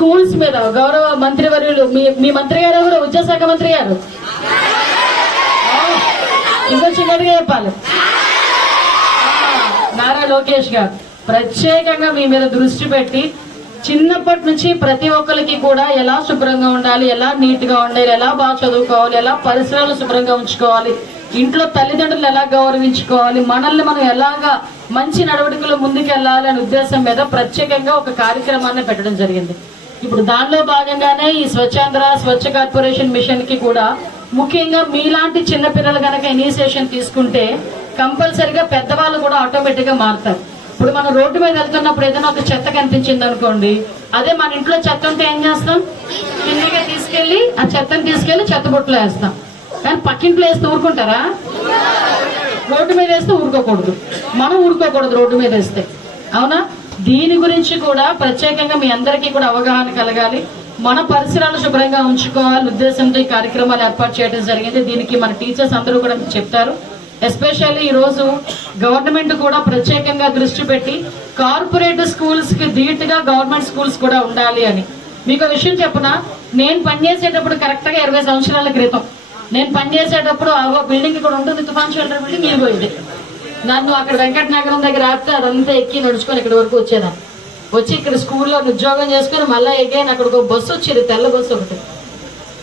Schools మీద గౌరవ మంత్రివర్యులు మీ మంత్రి గారు ఎవరు? విద్యాశాఖ మంత్రి గారు. ఇంకా చిన్నదిగా చెప్పాలి, నారా లోకేష్ గారు ప్రత్యేకంగా మీ మీద దృష్టి పెట్టి చిన్నప్పటి నుంచి ప్రతి ఒక్కరికి కూడా ఎలా శుభ్రంగా ఉండాలి, ఎలా నీట్ గా ఉండాలి, ఎలా బాగా చదువుకోవాలి, ఎలా పరిసరాలు శుభ్రంగా ఉంచుకోవాలి, ఇంట్లో తల్లిదండ్రులు ఎలా గౌరవించుకోవాలి, మనల్ని మనం ఎలాగా మంచి నడవడికలు ముందుకెళ్లాలి అనే ఉద్దేశం మీద ప్రత్యేకంగా ఒక కార్యక్రమాన్ని పెట్టడం జరిగింది. ఇప్పుడు దానిలో భాగంగానే ఈ స్వచ్ఛాంధ్ర స్వచ్ఛ కార్పొరేషన్ మిషన్ కి కూడా ముఖ్యంగా మీలాంటి చిన్న పిల్లలు కనుక ఇనిషియేషన్ తీసుకుంటే కంపల్సరిగా పెద్దవాళ్ళు కూడా ఆటోమేటిక్ గా మారుతారు. ఇప్పుడు మనం రోడ్డు మీద వెళ్తున్నప్పుడు ఏదైనా ఒక చెత్త కనిపించింది అనుకోండి, అదే మన ఇంట్లో చెత్త ఉంటే ఏం చేస్తాం? కిందగా తీసుకెళ్లి ఆ చెత్తను తీసుకెళ్లి చెత్త బుట్టలో వేస్తాం. కానీ పక్కింట్లో వేస్తే ఊరుకుంటారా? రోడ్డు మీద వేస్తే ఊరుకోకూడదు, మనం ఊరుకోకూడదు రోడ్డు మీద వేస్తే, అవునా? దీని గురించి కూడా ప్రత్యేకంగా మీ అందరికీ కూడా అవగాహన కలగాలి. మన పరిసరాలు శుభ్రంగా ఉంచుకోవాలి ఉద్దేశంతో ఈ కార్యక్రమాలు ఏర్పాటు చేయడం జరిగింది. దీనికి మన టీచర్స్ అందరూ కూడా చెప్తారు. ఎస్పెషల్లీ ఈ రోజు గవర్నమెంట్ కూడా ప్రత్యేకంగా దృష్టి పెట్టి కార్పొరేట్ స్కూల్స్ కి ధీటుగా గవర్నమెంట్ స్కూల్స్ కూడా ఉండాలి అని. మీకు విషయం చెప్పునా, నేను పనిచేసేటప్పుడు కరెక్ట్ గా 20 సంవత్సరాల క్రితం నేను పనిచేసేటప్పుడు ఆ బిల్డింగ్ ఇక్కడ ఉంటుంది, తుఫాన్ షెల్టర్ బిల్డింగ్ ఇరిపోయింది. నన్ను అక్కడ వెంకటనగరం దగ్గర ఆపితే అదంతా ఎక్కి నడుచుకొని ఇక్కడ వరకు వచ్చేదాన్ని. వచ్చి ఇక్కడ స్కూల్లో ఉద్యోగం చేసుకుని మళ్ళీ ఎగైన్ అక్కడ ఒక బస్సు వచ్చేది, తెల్ల బస్సు ఒకటి.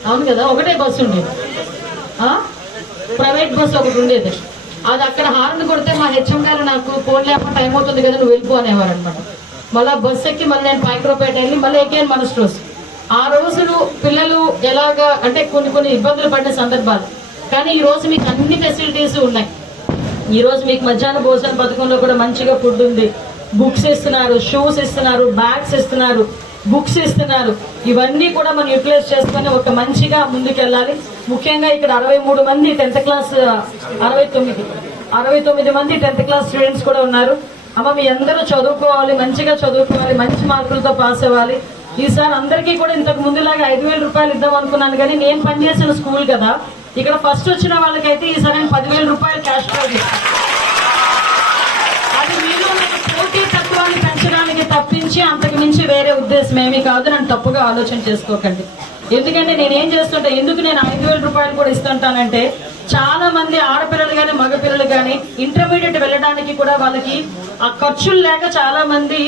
అవును కదా, ఒకటే బస్సు ఉండేది, ప్రైవేట్ బస్సు ఒకటి ఉండేది. అది అక్కడ హార్న్ కొడితే మా హెచ్ఎం గారు నాకు ఫోన్ లేకపోతే టైం అవుతుంది కదా నువ్వు వెళ్ళిపో అనేవారు అనమాట. మళ్ళీ బస్సు ఎక్కి మళ్ళీ నేను పైక్రోపేట వెళ్ళి మళ్ళీ ఎక్కాను మన స్టోర్స్. ఆ రోజులు పిల్లలు ఎలాగా అంటే కొన్ని ఇబ్బందులు పడిన సందర్భాలు. కానీ ఈ రోజు మీకు అన్ని ఫెసిలిటీస్ ఉన్నాయి. ఈ రోజు మీకు మధ్యాహ్న భోజన పథకంలో కూడా మంచిగా ఫుడ్ ఉంది, బుక్స్ ఇస్తున్నారు, షూస్ ఇస్తున్నారు, బ్యాగ్స్ ఇస్తున్నారు, బుక్స్ ఇస్తున్నారు. ఇవన్నీ కూడా మనం యూటిలైజ్ చేసుకుని ఒక మంచిగా ముందుకెళ్ళాలి. ముఖ్యంగా ఇక్కడ 63 మంది 10th క్లాస్ 69 మంది 10th క్లాస్ స్టూడెంట్స్ కూడా ఉన్నారు. అమ్మ మీ అందరూ చదువుకోవాలి, మంచిగా చదువుకోవాలి, మంచి మార్కులతో పాస్ అవ్వాలి. ఈసారి అందరికీ కూడా ఇంతకు ముందులాగా 5,000 రూపాయలు ఇద్దాం అనుకున్నాను, కానీ నేను పనిచేసిన స్కూల్ కదా, ఇక్కడ ఫస్ట్ వచ్చిన వాళ్ళకైతే ఈసారి నేను 10,000 రూపాయలు క్యాష్ ప్రైజ్. అది మీలో పోటీ తత్వాన్ని పెంచడానికి తప్పించి అంతకు మించి వేరే ఉద్దేశం ఏమీ కాదు. నన్ను తప్పుగా ఆలోచన చేసుకోకండి. ఎందుకంటే నేనేం చేస్తుంటా, ఎందుకు నేను 5,000 రూపాయలు కూడా ఇస్తుంటానంటే చాలా మంది ఆడపిల్లలు కానీ మగపిల్లలు కానీ ఇంటర్మీడియట్ వెళ్ళడానికి కూడా వాళ్ళకి ఆ ఖర్చులు లేక చాలా మంది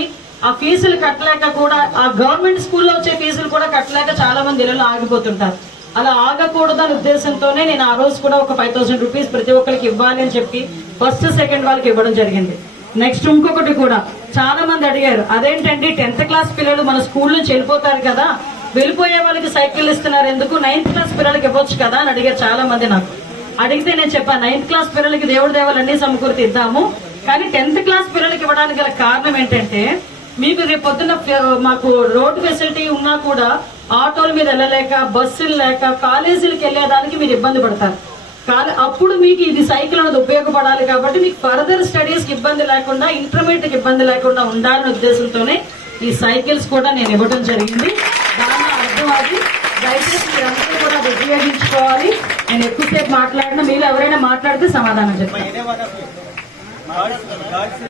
ఆ ఫీజులు కట్టలేక కూడా ఆ గవర్నమెంట్ స్కూల్లో వచ్చే ఫీజులు కూడా కట్టలేక చాలా మంది ఇళ్లలో ఆగిపోతుంటారు. అలా ఆగకూడదని ఉద్దేశంతోనే నేను ఆ రోజు కూడా ఒక 5,000 రూపీస్ ప్రతి ఒక్కరికి ఇవ్వాలి అని చెప్పి ఫస్ట్ సెకండ్ వాళ్ళకి ఇవ్వడం జరిగింది. నెక్స్ట్ ఇంకొకటి కూడా చాలా మంది అడిగారు, అదేంటండి 10th క్లాస్ పిల్లలు మన స్కూల్ నుంచి వెళ్ళిపోతారు కదా, వెళ్ళిపోయే వాళ్ళకి సైకిల్ ఇస్తున్నారు ఎందుకు, 9th క్లాస్ పిల్లలకి ఇవ్వచ్చు కదా అని అడిగారు చాలా మంది. నాకు అడిగితే నేను చెప్పాను, 9th క్లాస్ పిల్లలకి దేవుడి దేవాలు అన్ని సమకూర్తి ఇద్దాము, కానీ 10th క్లాస్ పిల్లలకి ఇవ్వడానికి గల కారణం ఏంటంటే మీకు రేపు పొద్దున్న మాకు రోడ్డు ఫెసిలిటీ ఉన్నా కూడా ఆటోల మీద వెళ్ళలేక, బస్సులు లేక కాలేజీలకు వెళ్ళేదానికి మీరు ఇబ్బంది పడతారు. అప్పుడు మీకు ఇది సైకిల్ అనేది ఉపయోగపడాలి. కాబట్టి మీకు ఫర్దర్ స్టడీస్ కి ఇబ్బంది లేకుండా, ఇంటర్మీడియట్ కి ఇబ్బంది లేకుండా ఉండాలనే ఉద్దేశంతోనే ఈ సైకిల్స్ కూడా నేను ఇవ్వడం జరిగింది. దాని అర్థం అది. దయచేసి మీరందరూ కూడా ఉపయోగించుకోవాలి. నేను ఎక్కువసేపు మాట్లాడినా మీరు ఎవరైనా మాట్లాడితే సమాధానం చెప్తాను.